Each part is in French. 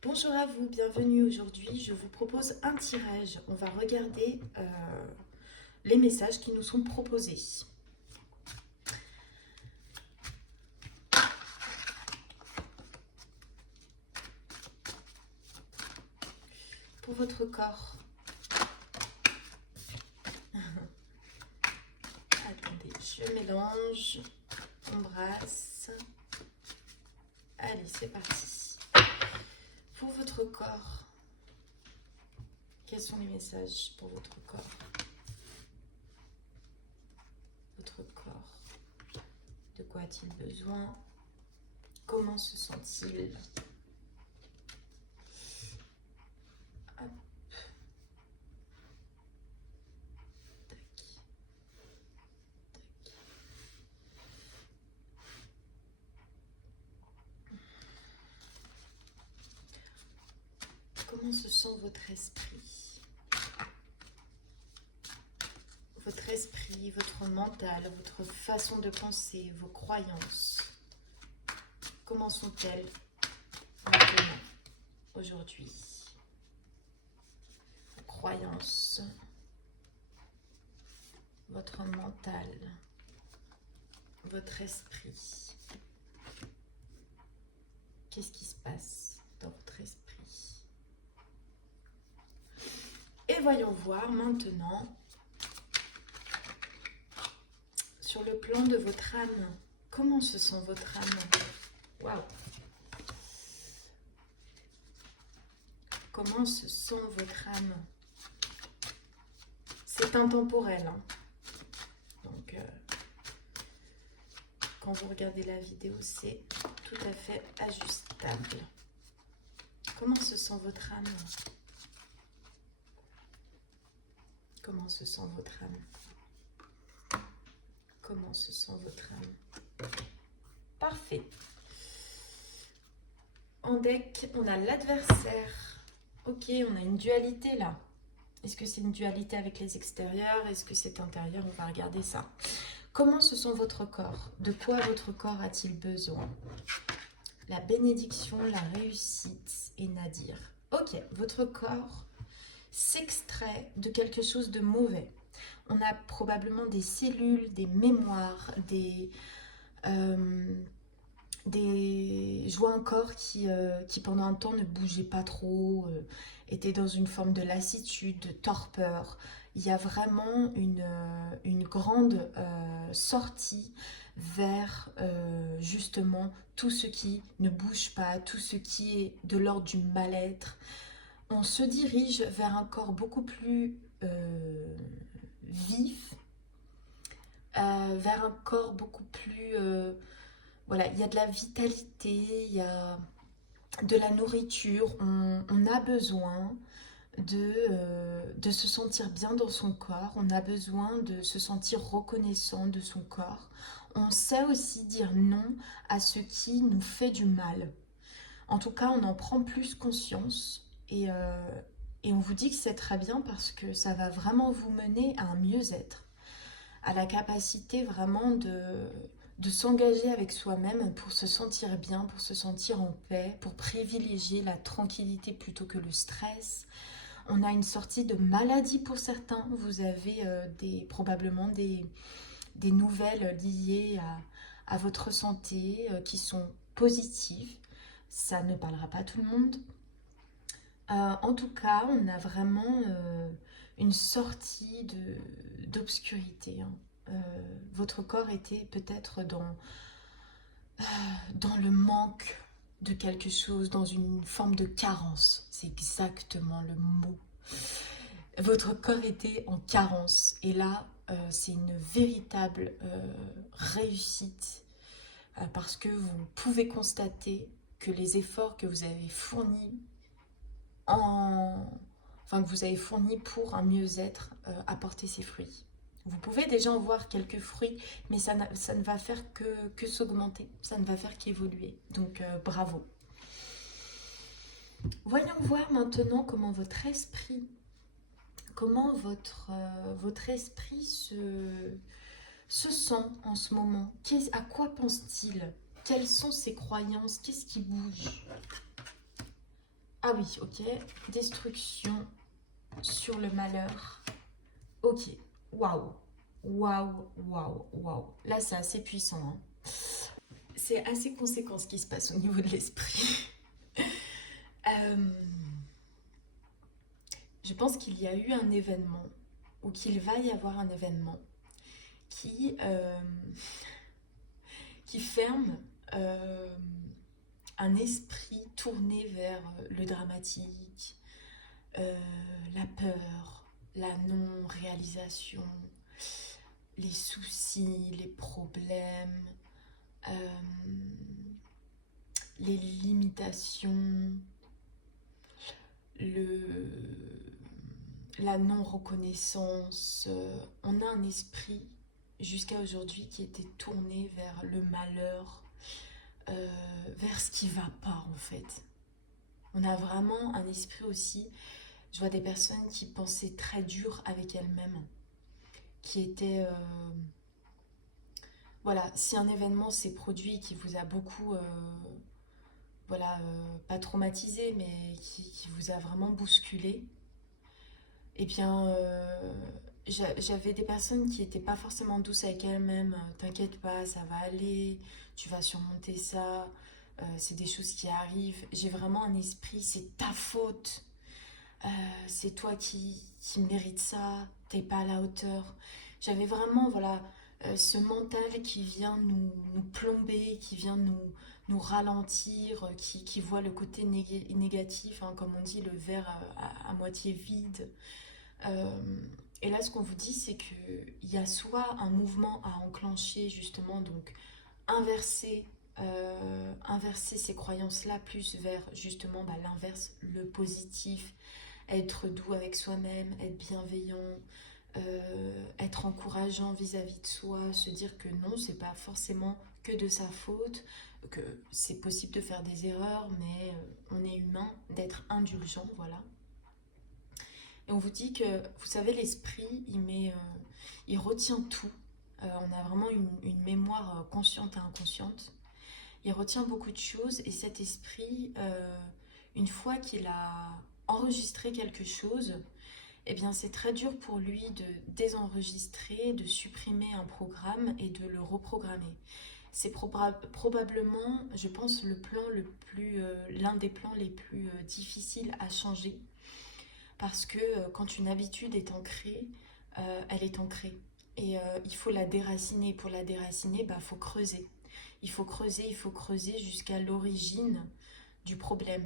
Bonjour à vous, bienvenue aujourd'hui. Je vous propose un tirage. On va regarder les messages qui nous sont proposés. Pour votre corps. Attendez, je mélange, embrasse. Allez, c'est parti. Pour votre corps, quels sont les messages pour votre corps? Votre corps, de quoi a-t-il besoin? Comment se sent-il? Hop. Tac. Tac. Comment se sent votre esprit? Votre esprit, votre mental, votre façon de penser, vos croyances. Comment sont-elles maintenant, aujourd'hui? Vos croyances, votre mental, votre esprit. Qu'est-ce qui se passe dans votre esprit? Et voyons voir maintenant, sur le plan de votre âme, comment se sent votre âme? Waouh! Comment se sent votre âme? C'est intemporel, hein. Donc, quand vous regardez la vidéo, c'est tout à fait ajustable. Comment se sent votre âme? Comment se sent votre âme? Comment se sent votre âme? Parfait. En deck, on a l'adversaire. Ok, on a une dualité là. Est-ce que c'est une dualité avec les extérieurs? Est-ce que c'est intérieur? On va regarder ça. Comment se sent votre corps? De quoi votre corps a-t-il besoin? La bénédiction, la réussite et Nadir. Ok, votre corps s'extrait de quelque chose de mauvais. On a probablement des cellules, des mémoires, je vois un corps qui pendant un temps ne bougeait pas trop, était dans une forme de lassitude, de torpeur. Il y a vraiment une grande sortie vers justement tout ce qui ne bouge pas, tout ce qui est de l'ordre du mal-être. On se dirige vers un corps beaucoup plus vif, vers un corps beaucoup plus... voilà, il y a de la vitalité, il y a de la nourriture. On a besoin de se sentir bien dans son corps. On a besoin de se sentir reconnaissant de son corps. On sait aussi dire non à ce qui nous fait du mal. En tout cas, on en prend plus conscience et on vous dit que c'est très bien parce que ça va vraiment vous mener à un mieux-être, à la capacité vraiment de s'engager avec soi-même pour se sentir bien, pour se sentir en paix, pour privilégier la tranquillité plutôt que le stress. On a une sortie de maladie pour certains. Vous avez probablement des nouvelles liées à votre santé qui sont positives. Ça ne parlera pas à tout le monde. En tout cas, on a vraiment une sortie d'obscurité, hein. Votre corps était peut-être dans le manque de quelque chose, dans une forme de carence. C'est exactement le mot. Votre corps était en carence. Et là, c'est une véritable réussite parce que vous pouvez constater que les efforts que vous avez fournis que vous avez fourni pour un mieux-être apporter ses fruits. Vous pouvez déjà en voir quelques fruits, mais ça ne va faire que s'augmenter, ça ne va faire qu'évoluer. Donc bravo. Voyons voir maintenant comment votre esprit se sent en ce moment. À quoi pense-t-il? Quelles sont ses croyances? Qu'est-ce qui bouge? Ah oui, ok. Destruction sur le malheur. Ok. Waouh. Waouh, waouh, waouh. Là, c'est assez puissant, hein. C'est assez conséquent ce qui se passe au niveau de l'esprit. Euh, je pense qu'il y a eu un événement, ou qu'il va y avoir un événement, qui, euh, qui ferme euh, un esprit tourné vers le dramatique, euh, la peur, la non-réalisation, les soucis, les problèmes, euh, les limitations, le, la non-reconnaissance. On a un esprit jusqu'à aujourd'hui qui était tourné vers le malheur, vers ce qui va pas en fait. On a vraiment un esprit aussi. Je vois des personnes qui pensaient très dur avec elles-mêmes, qui étaient voilà, si un événement s'est produit qui vous a beaucoup voilà, pas traumatisé, mais qui vous a vraiment bousculé, eh bien, j'avais des personnes qui n'étaient pas forcément douces avec elles-mêmes. T'inquiète pas, ça va aller, tu vas surmonter ça, c'est des choses qui arrivent. J'ai vraiment un esprit, c'est ta faute, c'est toi qui mérites ça, t'es pas à la hauteur. J'avais vraiment, voilà, ce mental qui vient nous plomber, qui vient nous ralentir, qui voit le côté négatif, hein, comme on dit, le verre à moitié vide. Euh, et là, ce qu'on vous dit, c'est qu'il y a soit un mouvement à enclencher, justement, donc inverser, inverser ces croyances-là plus vers, justement, bah, l'inverse, le positif, être doux avec soi-même, être bienveillant, être encourageant vis-à-vis de soi, se dire que non, c'est pas forcément que de sa faute, que c'est possible de faire des erreurs, mais on est humain, d'être indulgent, voilà. Et on vous dit que, vous savez, l'esprit, il retient tout. On a vraiment une mémoire consciente et inconsciente. Il retient beaucoup de choses et cet esprit, une fois qu'il a enregistré quelque chose, eh bien c'est très dur pour lui de désenregistrer, de supprimer un programme et de le reprogrammer. C'est probablement, je pense, l'un des plans les plus difficiles à changer parce que quand une habitude est ancrée, elle est ancrée. Et il faut la déraciner. Pour la déraciner, bah, faut creuser. Il faut creuser jusqu'à l'origine du problème.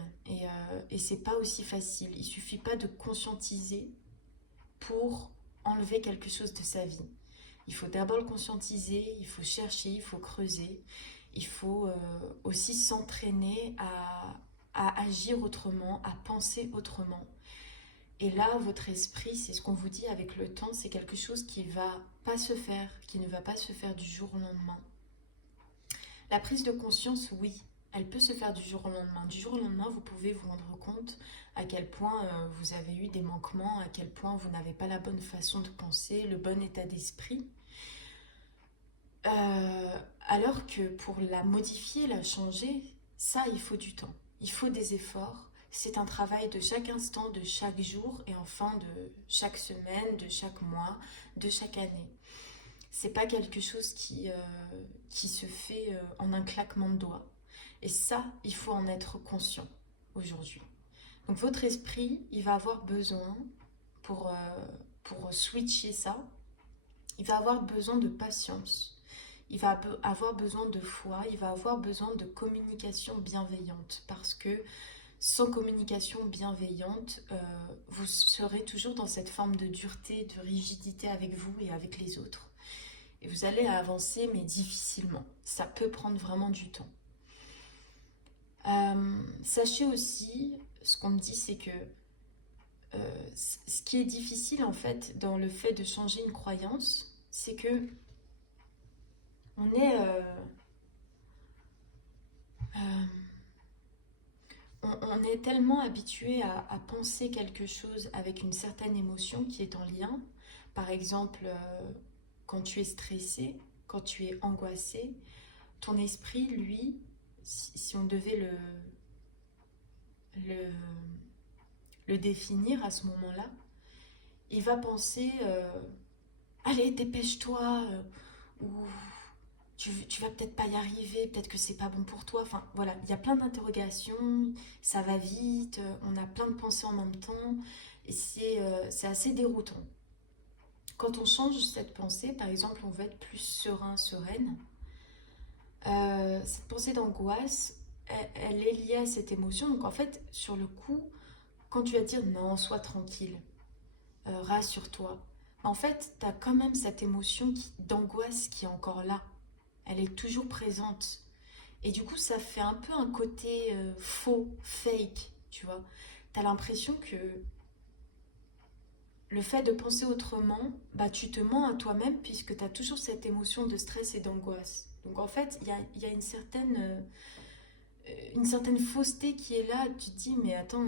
Et c'est pas aussi facile. Il suffit pas de conscientiser pour enlever quelque chose de sa vie. Il faut d'abord le conscientiser, il faut chercher, il faut creuser. Il faut aussi s'entraîner à agir autrement, à penser autrement. Et là, votre esprit, c'est ce qu'on vous dit avec le temps, c'est quelque chose qui va pas se faire, qui ne va pas se faire du jour au lendemain. La prise de conscience, oui, elle peut se faire du jour au lendemain. Du jour au lendemain, vous pouvez vous rendre compte à quel point vous avez eu des manquements, à quel point vous n'avez pas la bonne façon de penser, le bon état d'esprit. Alors que pour la modifier, la changer, ça, il faut du temps. Il faut des efforts. C'est un travail de chaque instant, de chaque jour et enfin de chaque semaine, de chaque mois, de chaque année. C'est pas quelque chose qui se fait en un claquement de doigts. Et ça, il faut en être conscient aujourd'hui. Donc votre esprit, il va avoir besoin, pour switcher ça, il va avoir besoin de patience. Il va avoir besoin de foi, il va avoir besoin de communication bienveillante parce que sans communication bienveillante, vous serez toujours dans cette forme de dureté, de rigidité avec vous et avec les autres. Et vous allez avancer, mais difficilement. Ça peut prendre vraiment du temps. Sachez aussi, ce qu'on me dit, c'est que ce qui est difficile en fait dans le fait de changer une croyance, c'est que on est, euh, on est tellement habitué à penser quelque chose avec une certaine émotion qui est en lien. Par exemple, quand tu es stressé, quand tu es angoissé, ton esprit, lui, si on devait le le définir à ce moment-là, il va penser allez, dépêche-toi, ou tu vas peut-être pas y arriver, peut-être que c'est pas bon pour toi. Enfin voilà, il y a plein d'interrogations, ça va vite, on a plein de pensées en même temps, et c'est assez déroutant. Quand on change cette pensée, par exemple, on va être plus serein, sereine. Cette pensée d'angoisse, elle est liée à cette émotion. Donc en fait, sur le coup, quand tu vas te dire non, sois tranquille, rassure-toi, en fait, tu as quand même cette émotion d'angoisse qui est encore là. Elle est toujours présente. Et du coup, ça fait un peu un côté faux, fake, tu vois. Tu as l'impression que le fait de penser autrement, bah, tu te mens à toi-même puisque tu as toujours cette émotion de stress et d'angoisse. Donc en fait, il y a une certaine fausseté qui est là. Tu te dis, mais attends,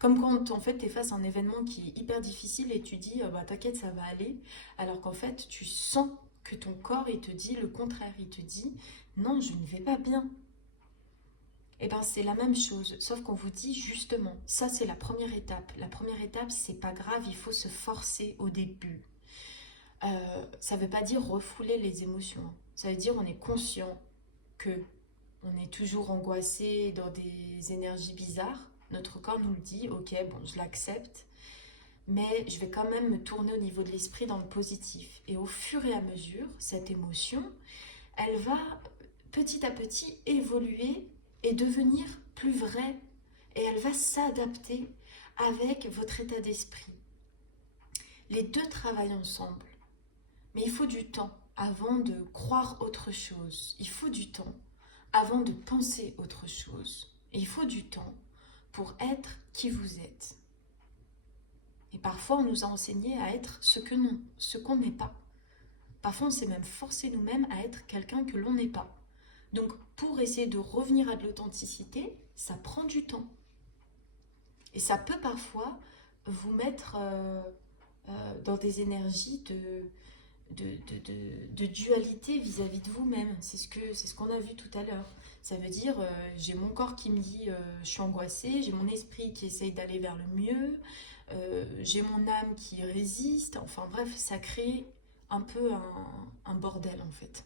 comme quand en fait tu es face à un événement qui est hyper difficile et tu dis, bah t'inquiète, ça va aller. Alors qu'en fait, tu sens que ton corps, il te dit le contraire. Il te dit, non, je ne vais pas bien. Et bien c'est la même chose, sauf qu'on vous dit justement, ça c'est la première étape. La première étape, c'est pas grave, il faut se forcer au début. Ça veut pas dire refouler les émotions. Ça veut dire on est conscient que on est toujours angoissé dans des énergies bizarres. Notre corps nous le dit, ok, bon, je l'accepte, mais je vais quand même me tourner au niveau de l'esprit dans le positif. Et au fur et à mesure, cette émotion, elle va petit à petit évoluer et devenir plus vraie. Et elle va s'adapter avec votre état d'esprit. Les deux travaillent ensemble. Mais il faut du temps avant de croire autre chose. Il faut du temps avant de penser autre chose. Et il faut du temps pour être qui vous êtes. Et parfois, on nous a enseigné à être ce qu'on n'est pas. Parfois, on s'est même forcé nous-mêmes à être quelqu'un que l'on n'est pas. Donc, pour essayer de revenir à de l'authenticité, ça prend du temps. Et ça peut parfois vous mettre dans des énergies de dualité vis-à-vis de vous-même. C'est ce qu'on a vu tout à l'heure. Ça veut dire, j'ai mon corps qui me dit je suis angoissée, j'ai mon esprit qui essaye d'aller vers le mieux, j'ai mon âme qui résiste. Enfin bref, ça crée un peu un bordel en fait.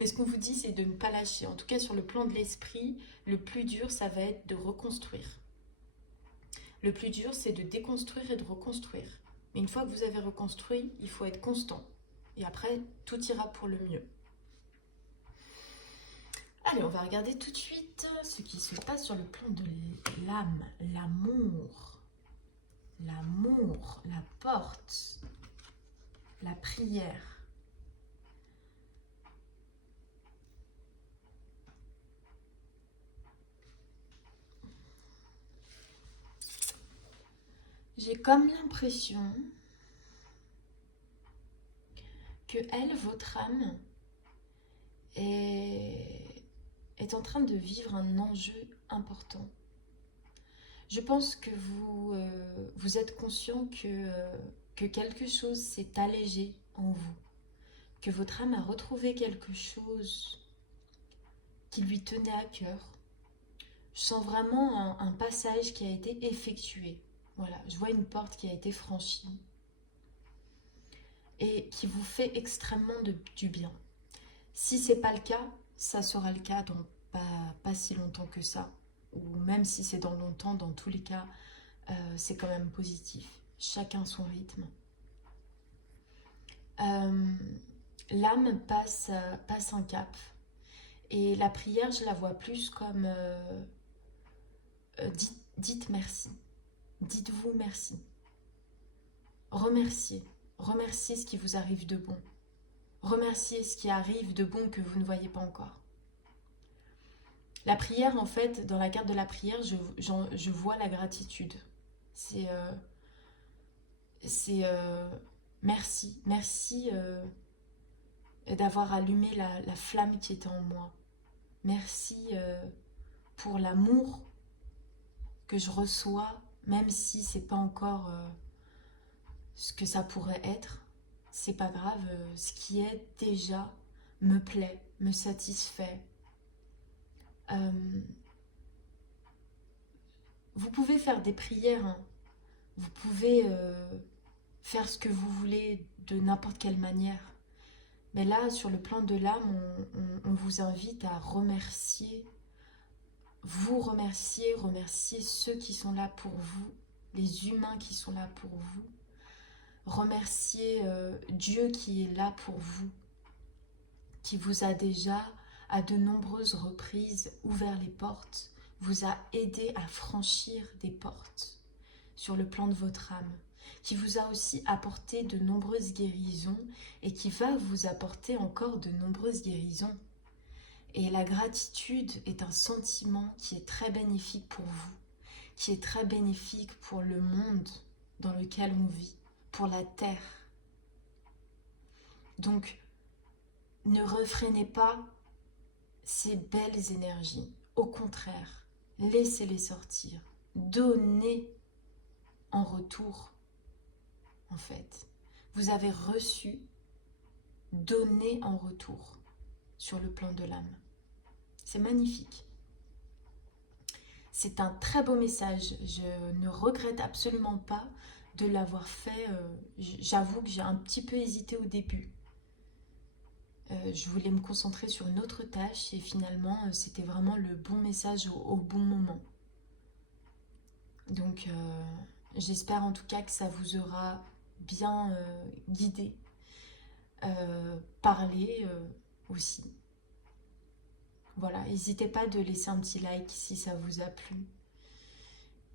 Mais ce qu'on vous dit, c'est de ne pas lâcher. En tout cas, sur le plan de l'esprit, le plus dur, ça va être de reconstruire. Le plus dur, c'est de déconstruire et de reconstruire. Mais une fois que vous avez reconstruit, il faut être constant. Et après, tout ira pour le mieux. Allez, on va regarder tout de suite ce qui se passe sur le plan de l'âme, l'amour. L'amour, la porte, la prière. J'ai comme l'impression que elle, votre âme, est en train de vivre un enjeu important. Je pense que vous êtes conscient que quelque chose s'est allégé en vous, que votre âme a retrouvé quelque chose qui lui tenait à cœur. Je sens vraiment un passage qui a été effectué. Voilà, je vois une porte qui a été franchie et qui vous fait extrêmement du bien. Si c'est pas le cas, ça sera le cas dans pas si longtemps que ça. Ou même si c'est dans longtemps, dans tous les cas, c'est quand même positif. Chacun son rythme. L'âme passe un cap. Et la prière, je la vois plus comme dites merci. Dites-vous merci. Remerciez. Remerciez ce qui vous arrive de bon. Remerciez ce qui arrive de bon que vous ne voyez pas encore. La prière, en fait, dans la carte de la prière, je vois la gratitude. C'est merci. Merci d'avoir allumé la flamme qui était en moi. Merci pour l'amour que je reçois, même si c'est pas encore ce que ça pourrait être. C'est pas grave, ce qui est déjà me plaît, me satisfait. Vous pouvez faire des prières, hein. Vous pouvez faire ce que vous voulez de n'importe quelle manière. Mais là, sur le plan de l'âme, on vous invite à remercier, remercier ceux qui sont là pour vous, les humains qui sont là pour vous. Remercier Dieu qui est là pour vous, qui vous a déjà à de nombreuses reprises ouvert les portes, vous a aidé à franchir des portes sur le plan de votre âme, qui vous a aussi apporté de nombreuses guérisons et qui va vous apporter encore de nombreuses guérisons. Et la gratitude est un sentiment qui est très bénéfique pour vous, qui est très bénéfique pour le monde dans lequel on vit, pour la terre. Donc, ne refrénez pas ces belles énergies. Au contraire, laissez-les sortir. Donnez en retour, en fait. Vous avez reçu, donnez en retour sur le plan de l'âme. C'est magnifique. C'est un très beau message. Je ne regrette absolument pas de l'avoir fait. J'avoue que j'ai un petit peu hésité au début. Je voulais me concentrer sur une autre tâche et finalement c'était vraiment le bon message au bon moment. Donc j'espère en tout cas que ça vous aura bien guidé, parlé aussi. Voilà, n'hésitez pas de laisser un petit like si ça vous a plu.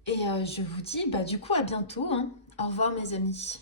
Et je vous dis du coup à bientôt, hein. Au revoir mes amis.